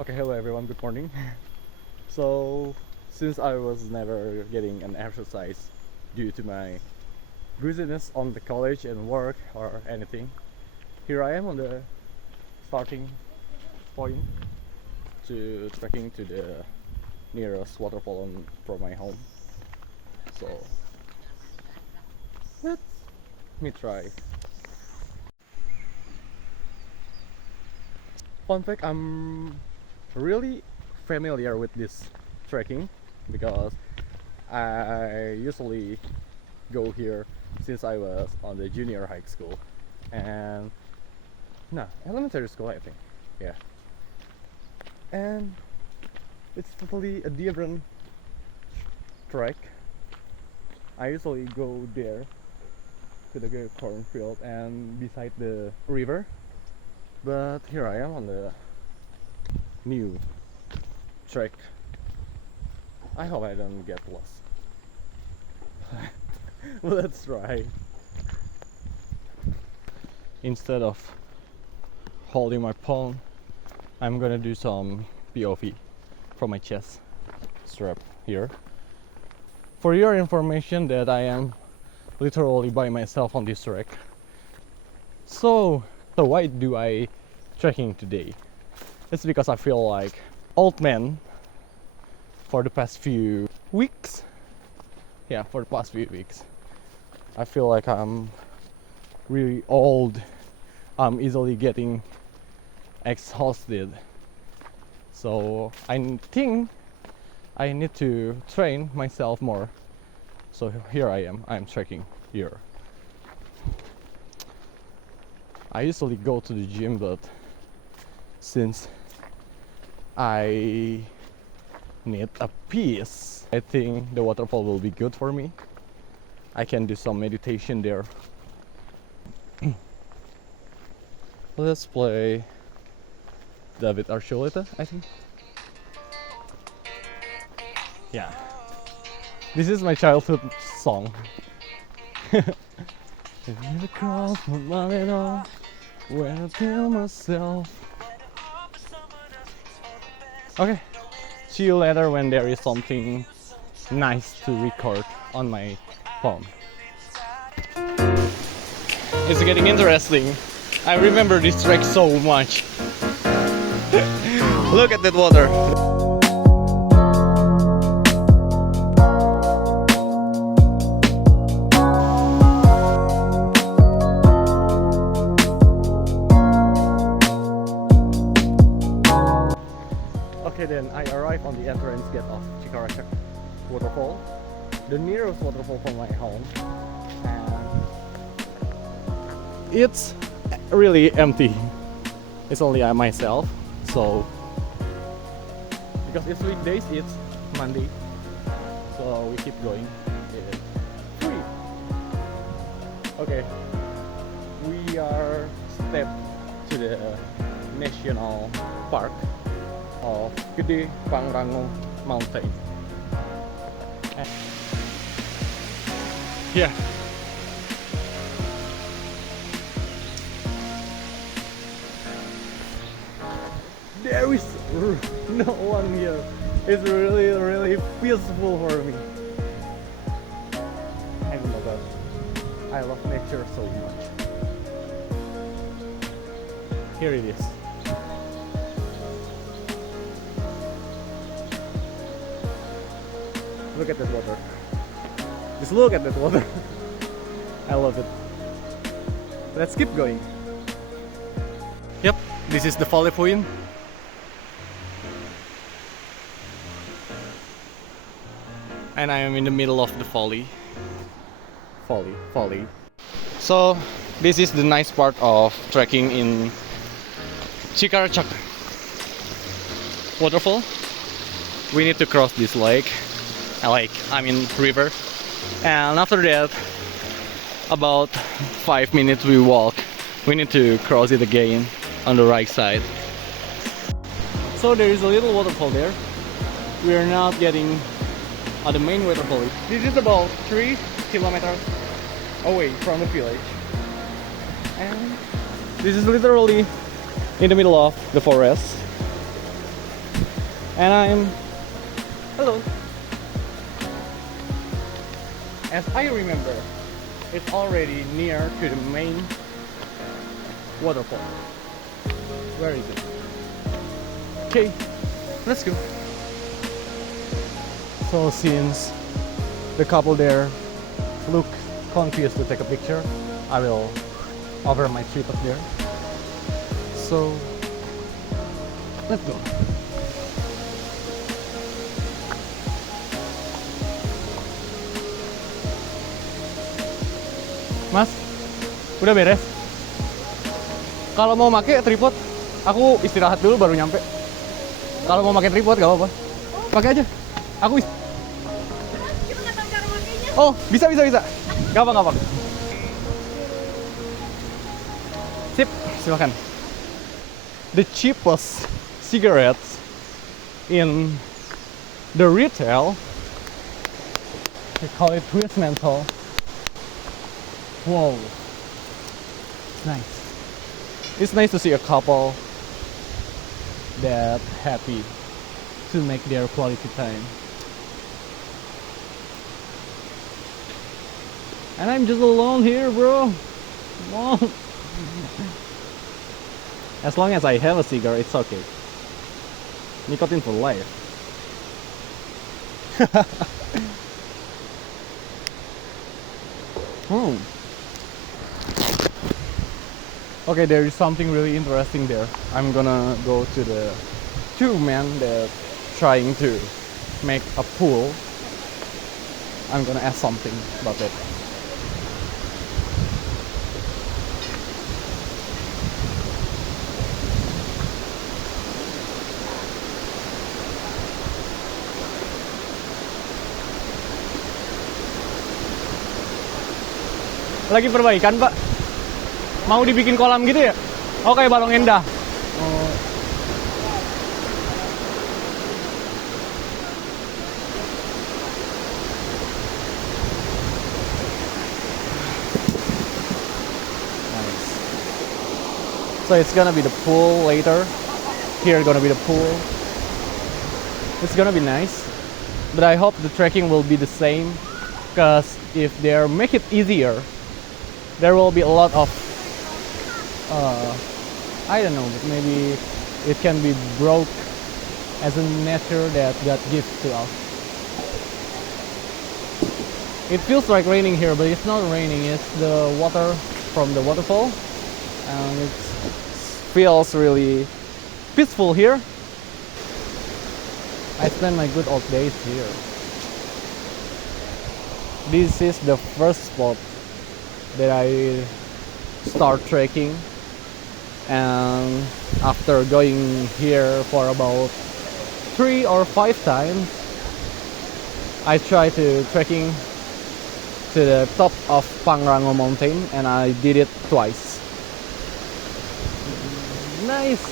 Okay, hello everyone, good morning. So, since I was never getting an exercise due to my busyness on the college and work or anything, here I am on the starting point to trekking to the nearest waterfall from my home. So, let me try. Fun fact, I'm really familiar with this trekking because I usually go here since I was on the junior high school and no, elementary school I think. Yeah. And it's totally a different trek. I usually go there to the cornfield and beside the river. But here I am on the new trek. I hope I don't get lost. Let's try. Instead of holding my phone, I'm gonna do some POV from my chest strap here. For your information that I am literally by myself on this trek. So why do I trekking today? It's because I feel like old man for the past few weeks. Yeah, for the past few weeks. I feel like I'm really old. I'm easily getting exhausted. So I think I need to train myself more. So here I am. I'm trekking here. I usually go to the gym, but since I need a peace, I think the waterfall will be good for me. I can do some meditation there. Let's play David Archuleta, I think. Yeah. This is my childhood song. If you cross my mind at all, when I tell myself. Okay, see you later when there is something nice to record on my phone. It's getting interesting. I remember this track so much. Look at that water. Okay, then I arrived on the entrance gate of Cikaracak Waterfall, the nearest waterfall from my home, and it's really empty. It's only I myself, so because it's weekdays, it's Monday, so we keep going. It's free. Okay, we are stepped to the national park of Gede Pangrango Mountain. Yeah. There is no one here. It's really peaceful for me. I don't know that. I love nature so much. Here it is. Look at that water. Just look at that water. I love it. Let's keep going. Yep, this is the valley point. And I am in the middle of the valley. Valley. So this is the nice part of trekking in Cikaracak Waterfall. We need to cross this lake. River, and after that about 5 minutes we walk. We need to cross it again on the right side. So there is a little waterfall there. We are not getting at the main waterfall. This is about 3 kilometers away from the village, and this is literally in the middle of the forest. And I'm... Hello. As I remember, it's already near to the main waterfall. Where is it? Okay, let's go. So since the couple there look confused to take a picture, I will offer my tripod there. So let's go. Mas, udah beres? Kalau mau pakai tripod, aku istirahat dulu baru nyampe. Kalau mau pakai tripod gak apa-apa. Pakai aja. Aku Gimana tahu cara makainya? Oh, bisa. Gampang. Sip, silakan. The cheapest cigarettes in the retail, we call it twist menthol. Whoa, it's nice. It's nice to see a couple that happy to make their quality time. And I'm just alone here, bro. Come on. As long as I have a cigarette, it's okay. Nicotine for life. Okay, there is something really interesting there. I'm gonna go to the two men that trying to make a pool. I'm gonna ask something about it. Lagi perbaikan, Pak. Mau dibikin kolam gitu ya? Oh, kayak balong endah. Oh. Nice. So it's gonna be the pool later. Here gonna be the pool. It's gonna be nice. But I hope the trekking will be the same. Because if they make it easier, there will be a lot of I don't know, but maybe it can be broke as a nature that God gives to us. It feels like raining here, but it's not raining. It's the water from the waterfall, and it feels really peaceful here. I spend my good old days here. This is the first spot that I start trekking, and after going here for about 3 or 5 times, I try to trekking to the top of Pangrango mountain, and I did it twice. Nice.